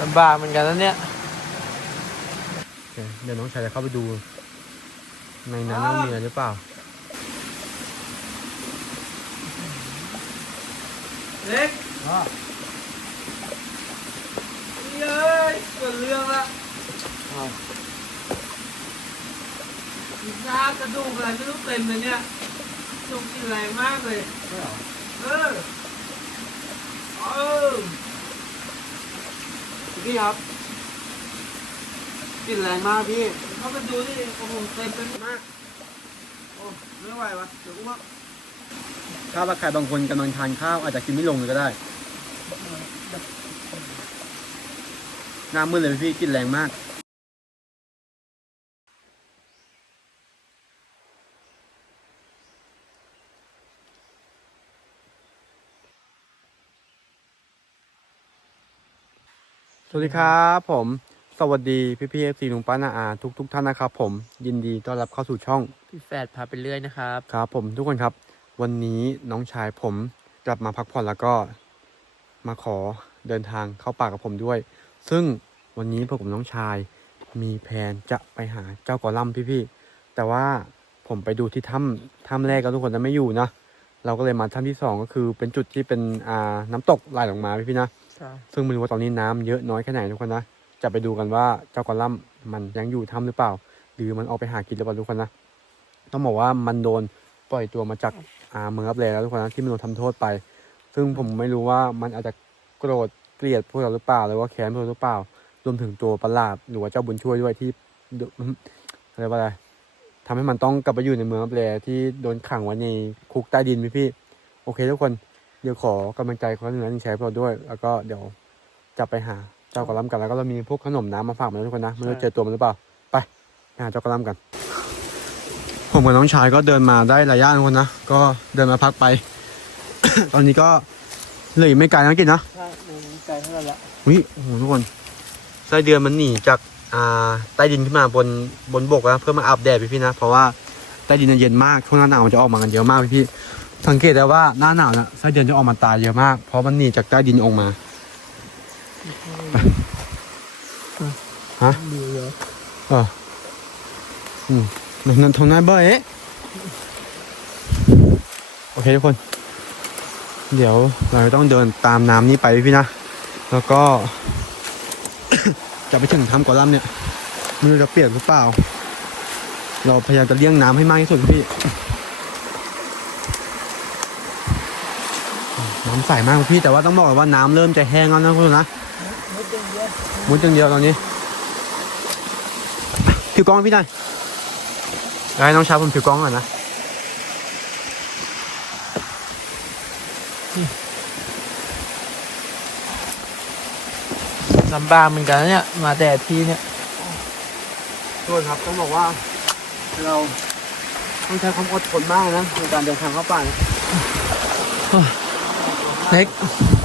ลำบากเหมือนกันนะเนี่ยโอเคเดี๋ยวน้องชายจะเข้าไปดู ในนั้นว่ามีอะไรหรือเปล่า เล็กเย้ยเกิดเรื่องละมีซากกระดูกอะไรไม่รู้เต็มเลยเนี่ยจงกินแรงมากเลย เออ เออ พี่ครับกลิ่นแรงมากพี่เข้าไปดูดิโอ้โหเต็มไปหมดมากโอ้ไม่ไหววะเดี๋ยวกูว่าถ้าว่าใครบางคนกำลังทานข้าวอาจจะกินไม่ลงเลยก็ได้หน้ามืดเลยพี่กลินแรงมาก วัสดีครับผม สวัสดีพี่พี่เอฟซีลุงป้านาอาทุกทุกๆท่านนะครับผมยินดีต้อนรับเข้าสู่ช่องพี่แฟดพาไปเรื่อยนะครับครับผมทุกคนครับ วันนี้น้องชายผมกลับมาพักผ่อนแล้วก็มาขอเดินทางเข้าป่ากับผมด้วย ซึ่งวันนี้ผมกับน้องชายมีแผนจะไปหาเจ้ากอลัมพี่ๆแต่ว่าผมไปดูที่ถ้ำถ้ำแรกก็ทุกคนจะไม่อยู่นะเราก็เลยมาถ้ำที่สองก็คือเป็นจุดที่เป็นอ่าน้ำตกไหลลงมาพี่ๆนะใช่ ซึ่งไม่รู้ว่าตอนนี้น้ำเยอะน้อยแค่ไหนทุกคนนะ จะไปดูกันว่าเจ้ากอลัมน์มันยังอยู่ถ้ำหรือเปล่า หรือมันออกไปหากินหรือเปล่าทุกคนนะ ต้องบอกว่ามันโดนปล่อยตัวมาจากอ่าเมืองรับแลแล้วทุกคนนะที่มันโดนทำโทษไป ซึ่งผมไม่รู้ว่ามันอาจจะโกรธเกลียดพวกเราหรือเปล่าหรือว่าแค้นพวกเราหรือเปล่ารวมถึงตัวประหลาดหรือว่าเจ้าบุญช่วยด้วยที่โดอะไรยกว่าอะไรทำให้มันต้องกลับไปอยู่ในเมืองรับแลที่โดนขังไว้ในคุกใต้ดินพี่พี่ๆโอเคทุกคนเดี๋ยวขอกำลังใจคนหนึ่งนั้นแชร์พวกเราด้วย แล้วก็เดี๋ยวจะไปหาเจ้ากระลำกันแล้วก็เรามีพวกขนมน้ำมาฝากมาด้วยทุกคนนะไม่รู้เจอตัวมันหรือเปล่าไปไปหาเจ้ากระลำกัน ผมกับน้องชายก็เดินมาได้ระยะนึงคนนะก็เดินมาพักไป ตอนนี้ก็เหลืออีกไม่ไกลนะกินนะใช่ในนี้ไกลเท่าไหร่ละวิโอ้โหทุกคนไส้เดือนมันหนีจากอ่าใต้ดินขึ้นมาบนบนบกแล้วเพื่อมาอาบแดดพี่พี่ๆนะ เพราะว่าใต้ดินมันเย็นมากช่วงหน้าหนาวมันจะออกมากันเยอะมากพี่พี่ๆ สังเกตได้ว่าหน้าหนาวน่ะไส้เดือนจะออกมาตายเยอะมาก เพราะมันหนีจากใต้ดินออกมาฮะดีเยอะเอออืมนั่นทำนายเบอร์เอ๊ะโอเคทุกคน เดี๋ยวเราจะต้องเดินตามน้ำนี้ไปพี่นะ แล้วก็ จะไปถึงถ้ำกอลัมน์เนี่ยไม่รู้จะเปียกหรือเปล่า เราพยายามจะเลี่ยงน้ำให้มากที่สุดพี่ น้ำใสมากพี่แต่ว่าต้องบอกเลยว่าน้ำเริ่มจะแห้งแล้วนะคุณผู้ชมนะไม่เป็นเยอะมุดอย่างเดียวตอนนี้ถือกล้องให้พี่หน่อยได้น้องชายผมถือกล้องก่อนนะลำบากเหมือนกันนะเนี่ย มาแต่ทีเนี่ยทุกคนครับต้องบอกว่า เราต้องใช้ความอดทนมากนะในการเดินทางเข้าป่านะ เล็ก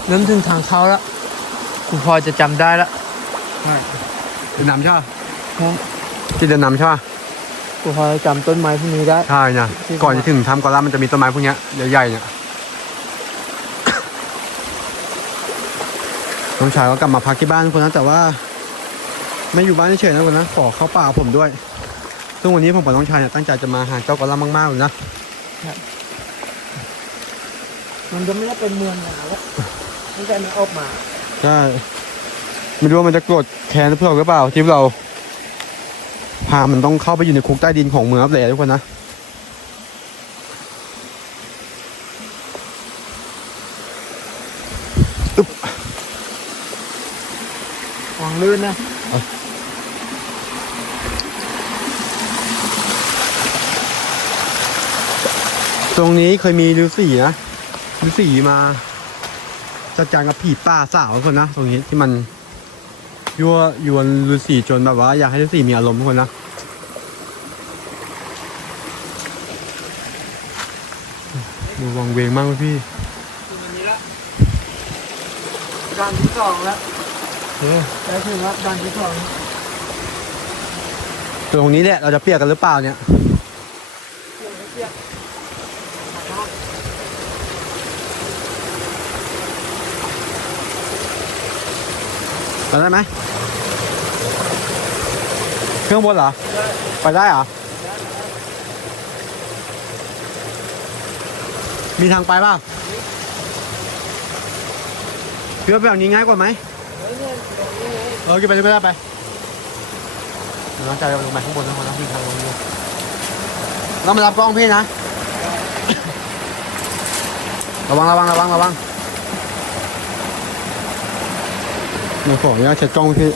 เริ่มถึงทางเข้าแล้วกูพอจะจำได้แล้วใช่เดินนำใช่ป่ะที่เดินนำใช่ป่ะกูพอจะจำต้นไม้พวกนี้ได้ ใช่นะก่อนจะถึงถ้ำกอลัมน์มันจะมีต้นไม้พวกเนี้ยใหญ่ๆเนี่ยน้องชายก็กลับมาพักที่บ้านทุกคนนะแต่ว่า ไม่อยู่บ้านเฉยๆนะทุกคนนะขอเข้าป่ากับผมด้วย ซึ่งวันนี้ผมกับน้องชายเนี่ยตั้งใจจะมาหาเจ้ากอลัมน์มากๆเลยนะ มันจะไม่ได้เป็นเมืองหนาวแล้วตั้งแต่มันออกมาใช่ไม่รู้ว่ามันจะโกรธแค้นพวกเราหรือเปล่าที่เราพามันต้องเข้าไปอยู่ในคุกใต้ดินของเมืองรับแลทุกคนนะอึ๊บวางลื่นนะตรงนี้เคยมีฤาษีนะ ฤาษีมาจัดการกับผีป่าสาวทุกคนนะ ตรงนี้ที่มันยั่วยวนฤาษีจนแบบว่า อยากให้ฤาษีมีอารมณ์ทุกคนนะดูวังเวงมากเลยพี่ถึงอันนี้ละด่านที่สองแล้วเฮ้ยได้ถึงแล้วด่านที่สองตรงนี้แหละเราจะเปียกกันหรือเปล่าเนี่ย ไปได้ไหมเครื่องบนเหรอ ไปได้เหรอ มีทางไปเปล่าเพื่อแบบนี้ง่ายกว่าไหมเออกินไปเลยก็ได้ไปเดี๋ยวน้องใจเราลงไปข้างบนนะคนนะมีทางลงอยู่เรามารับกล้องพี่นะ ระวังระวังระวังระวัง หนูขออนุญาตเช็ดกล้องพี่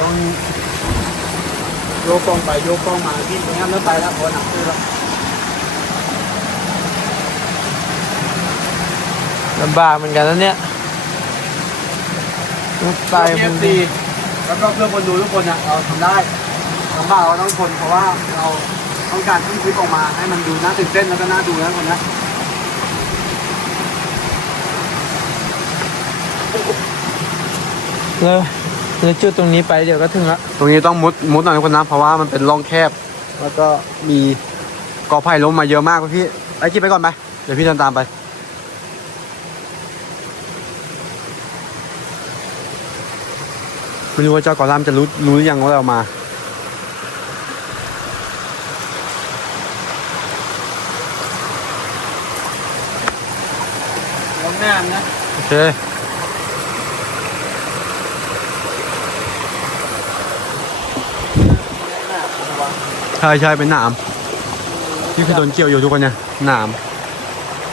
ต้องโยกกล้องไปโยกกล้องมาพี่ไม่งั้นเริ่ไปแล้วพราะหนักขึ้นแล้วลำบากเหมือนกันนะเนี่ย ตายเอมึฟงซีแล้วก็เพื่อคนดูทุกคนเนี่ยเราทำได้ลำบากเราต้องทนเพราะว่าเราต้องการทำคลิปออกมาให้มันดูน่าตื่นเต้นแล้วก็น่าดูนะคนนะเลยเลยจุดตรงนี้ไปเดี๋ยวก็ถึงละตรงนี้ต้องมุดมุดหน่อยทุกคนนะเพราะว่ามันเป็นร่องแคบ แล้วก็มีกอไผ่ล้มมาเยอะมากพี่ไปคิดไปก่อนไปเดี๋ยวพี่เดินตามไป ไม่รู้ว่าเจ้ากอลัมน์จะรู้รู้หรือยังว่าเรามาล้มหน้านะ โอเค ใช่ใช่เป็นหนามนี่คือโดนเกี่ยวอยู่ทุกคนเนี่ยหนาม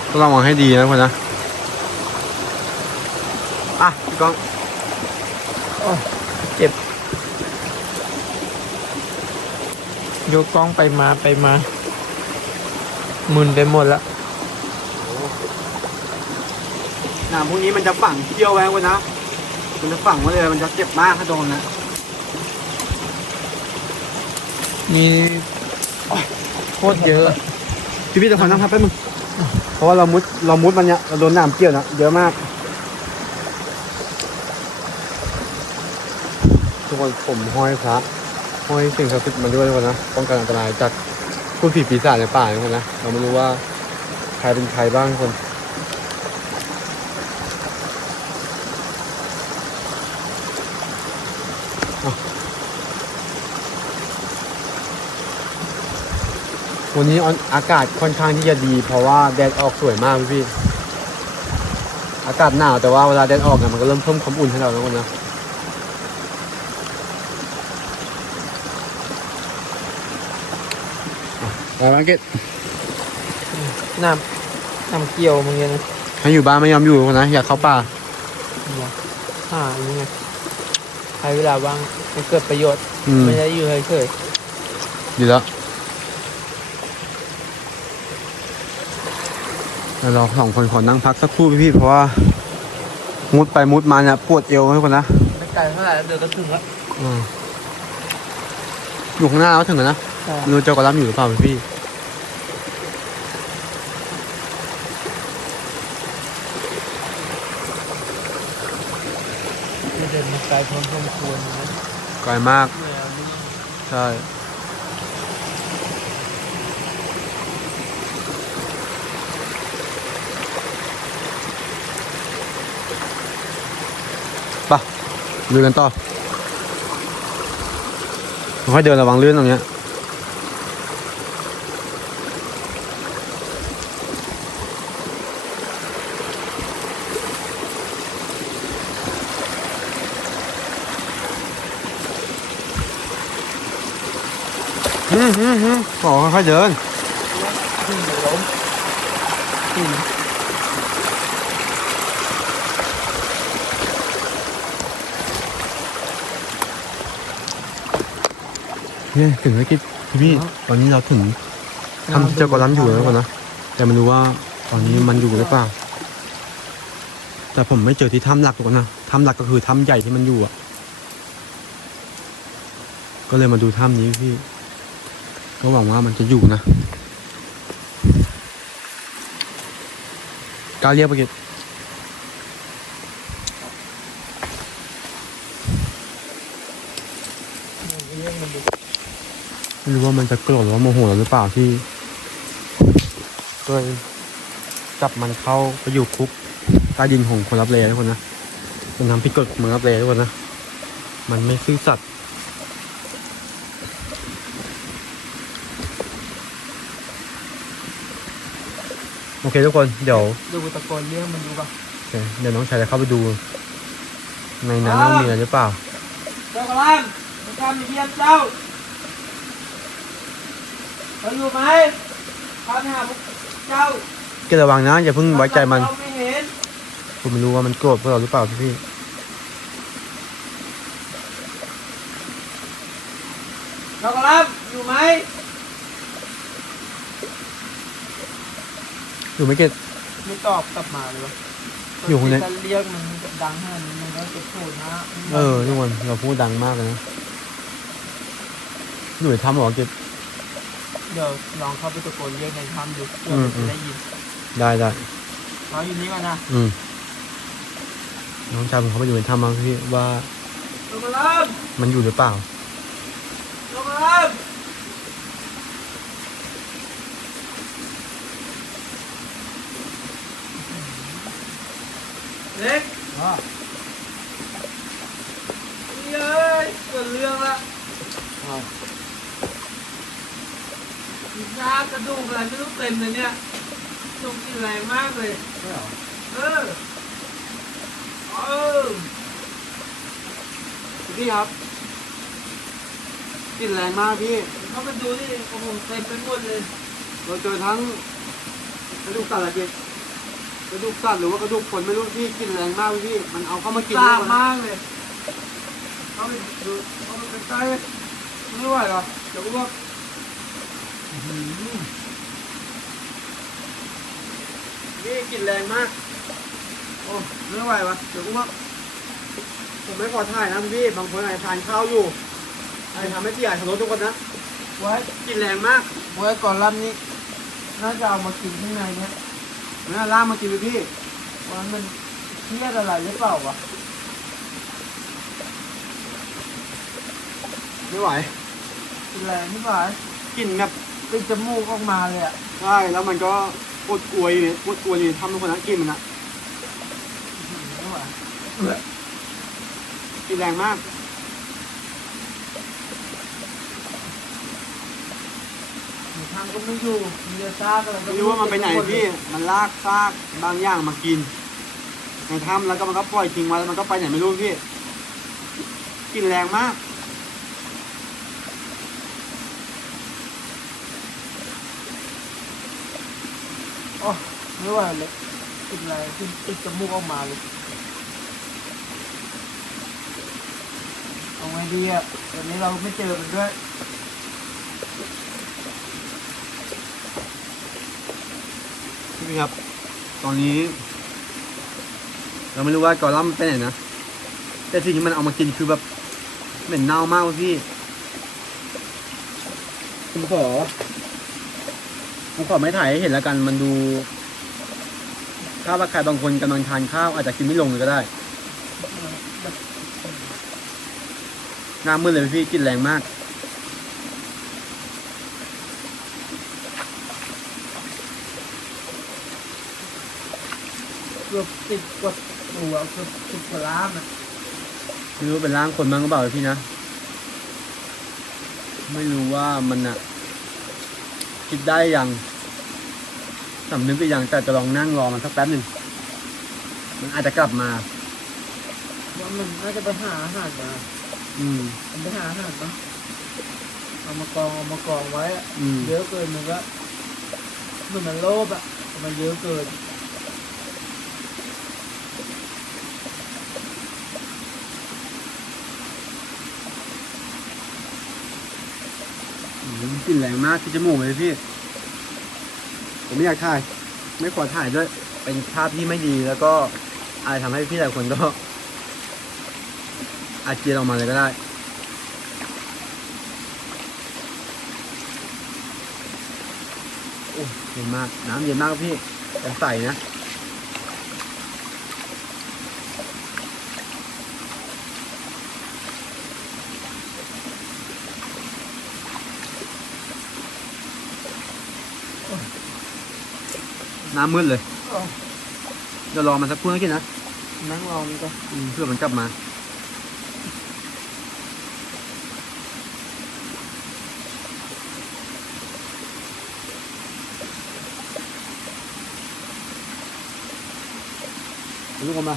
ต้องระวังให้ดีนะทุกคนนะ อะพี่ก้อง ยกกล้องไปมาไปมามึนไปหมดละหนามพวกนี้มันจะฝังเกี่ยวไว้ทุกคนนะ มันจะฝังไว้เลย มันจะเจ็บมากถ้าโดนนะ มีโคตรเยอะพี่พี่จะขอนั่งพับแป๊บนึงเพราะว่าเรามุดเรามุดมันเนี่ยเราโดนหนามเกี่ยวนะเยอะมาก ทุก คนผมห้อยพระห้อยสิ่งศักดิ์สิทธิ์มาด้วยทุกคนนะป้องกันอันตรายจากผู้ผีปีศาจในป่าทุกคนนะเราไม่รู้ว่าใครเป็นใครบ้างคนวันนี้อากาศค่อนข้างที่จะดี เพราะว่าแดดออกสวยมากพี่ อากาศหนาวแต่ว่าเวลาแดดออกเนี่ยมันก็เริ่มเพิ่มความอุ่นให้เราแล้วคนนะ ไป มาร์เก็ตน้ำน้ำเกี่ยวมึงเนี่ยนะให้อยู่บ้านไม่ยอมอยู่คนนะอยากเข้าป่าหาอย่างนี้ไงใช้เวลาว่างให้เกิดประโยชน์ อืม ไม่ได้อยู่เฉยดีแล้วแล้วเราสองคนขอนั่งพักสักครู่พี่ๆเพราะว่า มุดไปมุดมาเนี่ยปวดเอวทุกคนนะๆไม่ไกลเท่าไหร่แล้วเดี๋ยวก็ถึงละอืมอยู่ข้างหน้าเราถึงแล้วนะใช่ไม่รู้เจ้ากระรับอยู่หรือเปล่าพี่ไม่เดินมาไกล พอสมควรนะไกลมากเหนื่อยเอานี่ใช่ ไปดูกันต่อค่อยเดินระวังลื่นตรงเนี้ยอืมอืมอืมขอ ค่อยๆเดินขึ้นไปล้มขึ้นเนี่ยถึงแล้วคิดพี่ตอนนี้เราถึงทำที่เจ้ากอลัมอยู่แล้วก่อนนะแต่ไม่รู้ว่าตอนนี้มันอยู่หรือเปล่า แต่ผมไม่เจอที่ถ้ำหลักหรอกนะถ้ำหลักก็คือถ้ำใหญ่ที่มันอยู่อะ ก็เลยมาดูถ้ำนี้พี่ ก็หวังว่ามันจะอยู่นะกาเรียบไปกินไม่รู้ว่ามันจะโกรธหรือว่าโมโหหรือเปล่าที่ด้วยจับมันเข้าไปอยู่คุกใต้ดินของคนรับเลทุกคนนะมันทำผิดกฎเมืองรับเลทุกคนนะ มันไม่ซื่อสัตย์ โอเคทุกคนเดี๋ยวดูตะโกนเรียกมันดูป่ะโอเคเดี๋ยวน้องชายจะเข้าไปดู ในนั้นว่ามีอะไรหรือเปล่า เจ้ากระลังมันการมาเยี่ยมเจ้าเขาอยู่ไหมข้าไปหาพวกเจ้าเก็ระวังนะอย่าเพิ่งไว้ใจมันเราไม่เห็นผมไม่รู้ว่ามันโกรธพวกเราหรือเปล่าพี่เจ้ากระลังอยู่ไหม อยู่ไม่เก็ตไม่ตอบกลับมาเลยวะอยู่ข้างในจะเรียกมันดังขนาดนี้มันก็จะโผล่นะเออทุกคนเราพูดดังมากเลยนะหน่วยทำหรอเก็ตเดี๋ยวลองเข้าไปตะโกนเรียกในถ้ำดูเพื่อือมจะได้ยิน ได้ได้เราอยู่นี่ก่อนนะอืมน้องชายผมเขาไปอยู่ในถ้ำมาพี่ว่าเจ้ากระลังมันอยู่หรือเปล่าเจ้ากระลัง เล็กอ๋อเย้ยเกิดเรื่องละมีซากกระดูกอะไรไม่รู้เต็มเลยเนี่ยตรงกินแรงมากเลยเออเออพี่ครับกลิ่นแรงมากพี่เข้ามาดูนี่โอ้โหเต็มไปหมดเลยเราเจอทั้งกระดูกสัตว์อะไรเก็ตกระดูกสัตว์หรือว่ากระดูกคนไม่รู้พี่กลิ่นแรงมากพี่ มันเอาเข้ามากินซาด้วยกมากเลยเข้าไปดูเข้าไปใกล้ๆไม่ไหวหรอเดี๋ยวกูว่าพี่กลิ่นแรงมาก โอ้ไม่ไหววะเดี๋ยวกูว่าผมไม่ขอถ่ายนะพี่บางคนอาจจะทานข้าวอยู่อาจจะทำให้พี่อาจจะลดทุกคนนะไว้กลิ่นแรงมากไว้ก่อนรับนี้น่าจะเอามากินข้างในเนี่ย น่าล่ามากินเลยพี่วันมันเครียดอะไรหรือเปล่าวะไม่ไหวกินแรงที่ไหนกลิ่นแบบเป็นจมูกออกมาเลยอะใช่แล้วมันก็ปวดกลวยอยู่เนี่ยปวดกลวยอยู่ยทำทุกคนนะกลิ่นมันนะไม่ไหวกลินแรงมาก หนูทำ ก็ไม่อยู่มีแต่ซากอะไรก็ไม่รู้ว่ามันไปไหนพี่ มันลากซากบางอย่างมากิน ในถ้ำแล้วก็มันก็ปล่อยทิ้งไว้แล้วมันก็ไปไหนไม่รู้พี่กลิ่นแรงมาก โอ้ไม่ไหวเลยกินอะไรกินติดจมูกออกมาเลยเอาไงดีอะเดี๋ยวนี้เราไม่เจอมันด้วย พี่ครับ ตอนนี้ เราไม่รู้ว่ากอลัมนไปไหนนะ แต่สิ่งที่มันเอามากินคือแบบเหม็นเน่ามากพี่ผมขอผมขอไม่ถ่ายให้เห็นแล้วกันมันดู ถ้าว่าใครบางคนกำลังทานข้าวอาจจะกินไม่ลงเลยก็ได้หน้ามืดเลยพี่กินแรงมาก อบติดกดหัวเกือบติดกระล้ามอะไม่รู้เป็นร่างคนบ้างก็เปล่าพี่นะ ไม่รู้ว่ามันอะคิดได้ยังสำนึกไปยังแต่จะลองนั่งรอมันสักแป๊บหนึ่งมันอาจจะกลับมา ว่ามันน่าจะไปหาอาหารมาอืม มันไปหาอาหารปะเอามากองเอามากองไว้อะอืม เยอะเกินมันก็เหมือนมันโลภอะมันเยอะเกินอืม กลิ่นแรงมากที่จมูกเลยพี่ ผมไม่อยากถ่าย ไม่ขอถ่ายด้วย เป็นภาพที่ไม่ดีแล้วก็อาจทำให้พี่หลายคนก็ อาจเจียนออกมาเลยก็ได้ โอ้เย็นมาก น้ำเย็นมากพี่แต่ใสนะ น้ามืดเลยอ้าวเดี๋ยวรอมันสักครู่นะกินนะนั่งรอมันก็อืมเพื่อมันกลับมาลูกออกมา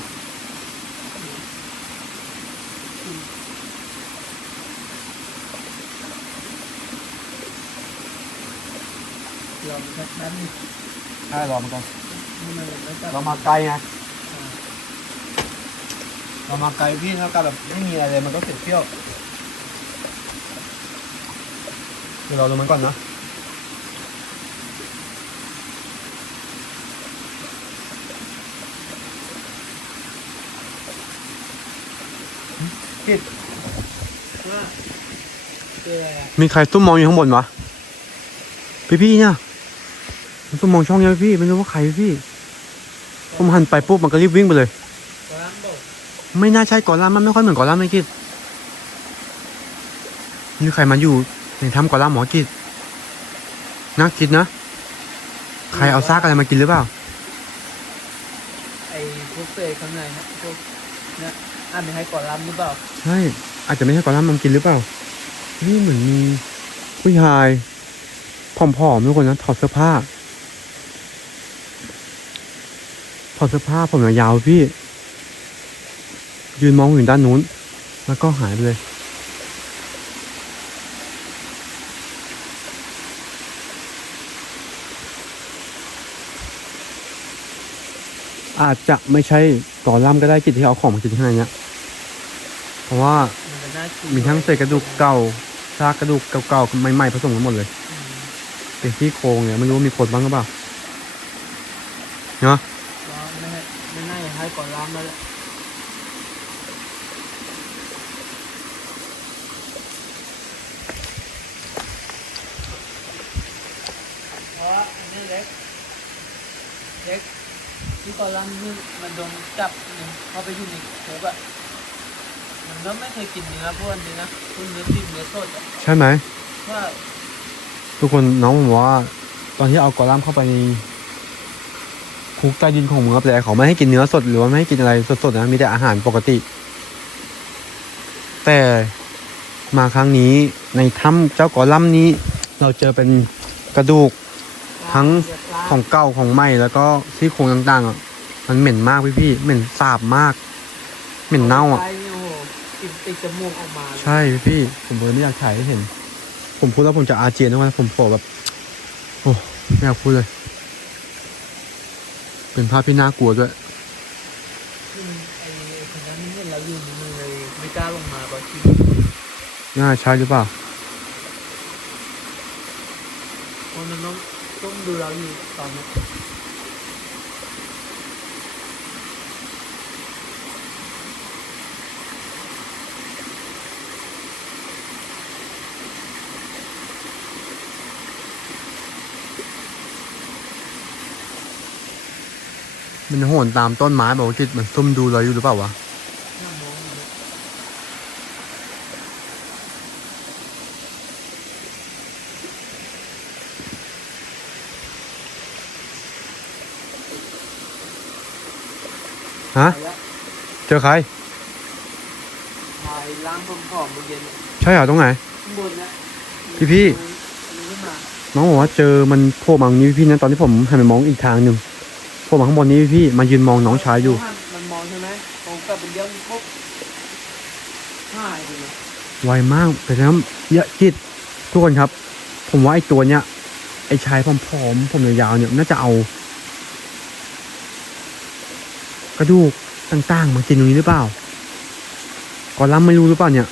รอมันสักแป๊บ นึงใช่รอมันก่อนนี่มันไม่กลับเรามาไกลไงเรามาไกลพี่เท่ากับแบบไม่มีอะไรเลยมันก็เสียเปรี้ยวเดี๋ยวเราลงมันก่อนนะพี่ว่าคืออะไรอะมีใครซุ่มมองอยู่ข้างบนวะพี่พี่ๆเนี่ย มันซุ่มมองช่องเนี้ยพี่ไม่รู้ว่าใครพี่ ผมหันไปปุ๊บมันก็รีบวิ่งไปเลยกำลังบอกไม่น่าใช่กอลัมน์มันไม่ค่อยเหมือนกอลัมน์ไม่คิดนี่ใครมาอยู่ในถ้ำกอลัมน์หมอกิดน่าคิดนะ ใครเอาซากอะไรมากินหรือเปล่า ไอ้พวกเศษข้างในนะพวกเนี่ยอ่านไม่ให้ก่อนรับหรือเปล่า ใช่ อาจจะไม่ใช่กอลัมน์มันกินหรือเปล่า นี่เหมือนมีผู้ชายผอมๆทุกคนนะถอดเสื้อผ้า ถอดเสื้อผ้าผมยาวๆพี่ ยืนมองอยู่ด้านนู้น แล้วก็หายไปเลย อาจจะไม่ใช่กอลัมก็ได้กิจที่เอาของมากินข้างในเนี้ยเพราะว่าม,มีทั้งเศษกระดูกเก่าซากกระดูกเก่าๆใหม่ๆผสมกันหมดเลยเป็นที่โครงเนี่ยไม่รู้ว่ามีคนบ้างหรือเปล่าเนาะ แล้วไม่ให้ไม่น่าจะให้ก่อนรับมาแล้วเพราะว่าอันนี้เล็ก เล็กที่ก่อนรับนี่มันโดนจับเนี่ยเข้าไปอยู่ในคุกอะมันก็ไม่เคยกินเนื้อพวกนี้นะพวกเนื้อดิบเนื้อสดอะใช่ไหมว่าทุกคนน้องผมบอกว่า ตอนที่เอากอลัมน์เข้าไปในคุกใต้ดินของเมืองรับแลเขาไม่ให้กินเนื้อสดหรือว่าไม่ให้กินอะไรสดๆนะมีแต่อาหารปกติ แต่มาครั้งนี้ในถ้ำเจ้ากอลัมน์นี้ เราเจอเป็นกระดูกทั้งของเก่าของใหม่แล้วก็ซี่โครงต่างๆอะ มันเหม็นมากพี่พี่ๆเหม็นสาบมาก เหม็นเน่าอะใช่โอ้โหติดติดจมูกออกมาเลยใช่พี่พี่ๆผมเลยไม่อยากถ่ายให้เห็น ผมพูดแล้วผมจะอาเจียนทุกวันผมขอแบบ โอ้ไม่อยากพูดเลย เป็นภาพที่น่ากลัวด้วยอืมไอ้คนนั้นเห็นเราอยู่ในมือเลยไม่กล้าลงมาบอกคิดน่าใช่หรือเปล่าคนนั้นต้องต้องดูเราอยู่ตอนนี้ มันโหนตามต้นไม้บอกว่าจิตมันซุ่มดูเราอยู่หรือเปล่าวะน่ามองอยู่เนี่ยฮะไปแล้วเจอใครถ่ายล้างผมผอมๆเมื่อเย็นใช่เหรอตรงไหนข้างบนนะพี่พี่อันนี้ขึ้นมาน้องบอกว่าเจอมันโผล่มาตรงนี้พี่ๆนะตอนที่ผมหันไปมองอีกทางหนึ่งโผล่มาข้างบนนี้พี่ๆมายืนมองน้องชายอยู่ มันมองใช่ไหมผมกลับเป็นเรื่องปุ๊บหายไปเลยไวมากแต่แล้วเยอะจิตทุกคนครับ ผมว่าไอ้ตัวเนี้ยไอ้ชายผอมๆผมยาวๆเนี่ยน่าจะเอา กระดูกต่างๆมากินตรงนี้หรือเปล่า กอลัมน์ไม่รู้หรือเปล่าเนี่ย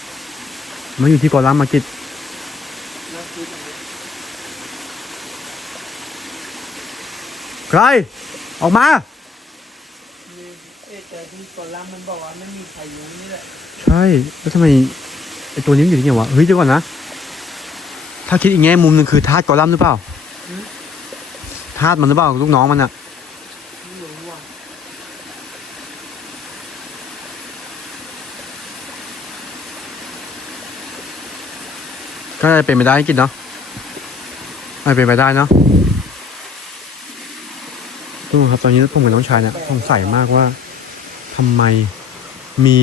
มาอยู่ที่กอลัมน์มากินแล้วคืออันนี้ใคร ออกมาเอ๊ะแต่ที่ก่อนล้างมันบอกว่าไม่มีใครอยู่นี่แหละใช่ แล้วทำไมไอ้ตัวนี้มันอยู่ที่ไหนวะ เฮ้ยเดี๋ยวก่อนนะ ถ้าคิดอีกแง่มุมหนึ่งคือทาสกอลัมน์หรือเปล่าทาสมันหรือเปล่าลูกน้องมันอะไม่รู้ว่าก็จะเป็นไปได้กินเนาะไม่เป็นไปได้เนาะ ทุกคนครับตอนนี้ผมกับน้องชายเนี่ยสงสัยมากว่าทำไมมี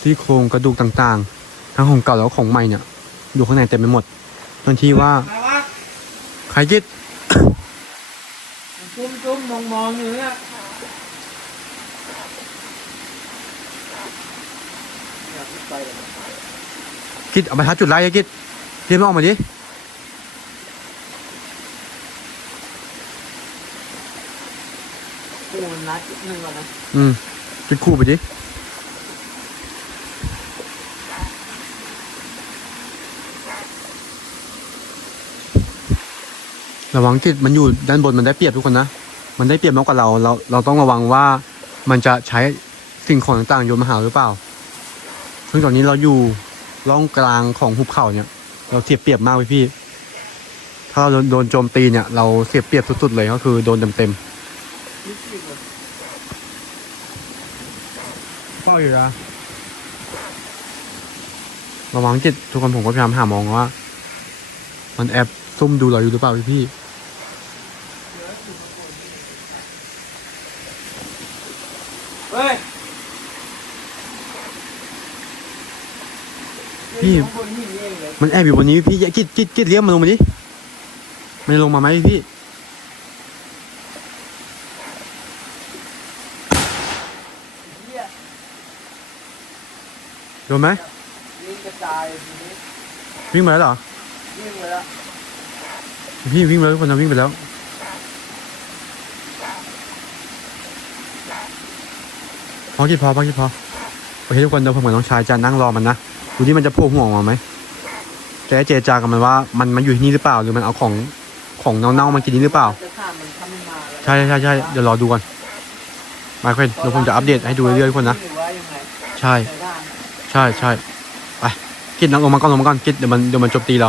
ซี่โครงกระดูกต่างๆ ทั้งของเก่าแล้วก็ของใหม่เนี่ยอยู่ข้างในเต็มไปหมดตอนที่ว่าใครวะใครคิดจุ้มจุ้มมองมองๆอยู่เนี่ยคิดเอาไปทัดจุดไล่ไอ้คิดเรียกมันออกมาดิ กูมั นัดหนึ่งก่อนนะอืมจุดคู่ไปดิระวังจิตมันอยู่ด้านบนมันได้เปรียบทุกคนนะ มันได้เปรียบมากกว่าเรา เราเราต้องระวังว่ามันจะใช้สิ่งของต่างๆโยนมาหาหรือเปล่า ซึ่งตอนนี้เราอยู่ร่องกลางของหุบเขาเนี่ย เราเสียเปรียบมากพี่ ถ้าเราโดนโดนโจมตีเนี่ย เราเสียเปรียบสุดๆเลยก็คือโดนเต็มเดียวๆ เป้าอยู่อะระวังจิตทุกคนผมก็พยายามหามองว่า มันแอบซุ่มดูเราอยู่หรือเปล่าพี่พี่เฮ้ยพี่อยู่ข้างบนหินนี่เองเลยมันแอบอยู่บนนี้พี่อย่าจิตจิตจิตเลี้ยงมันลงมาดิมันลงมาไหมพี่ เหี้ย โด นไหมวิ่งกระจายทีนี้วิ่งมาแล้วเหรอวิ่งไปแล้วพี่วิ่งมาแล้วทุกคนนะวิ่งไปแล้วพอคิดพอพอคิดพอโอเคทุกคนเดี๋ยวผมกับน้องชายจะนั่งรอมันนะดูที่มันจะโผล่หัวออกมาไหมจะได้เจรจากับมันว่า มันมันอยู่ที่นี่หรือเปล่าหรือมันเอาของของเน่าๆมากินนี่หรือเปล่า จะข้ามมันถ้าไม่มาแล้วใช่ใช่ใช่เดี๋ยวรอดูก่อนมาเพื่อนเดี๋ยวผมจะอัปเดตให้ดูเรื่อยๆทุกคนนะ ใช่ใส่ ใช่ใช่ไปกิดน้องลงมาก่อนลงมาก่อนกิดเดี๋ยวมันเดี๋ยวมันโจมตีเรา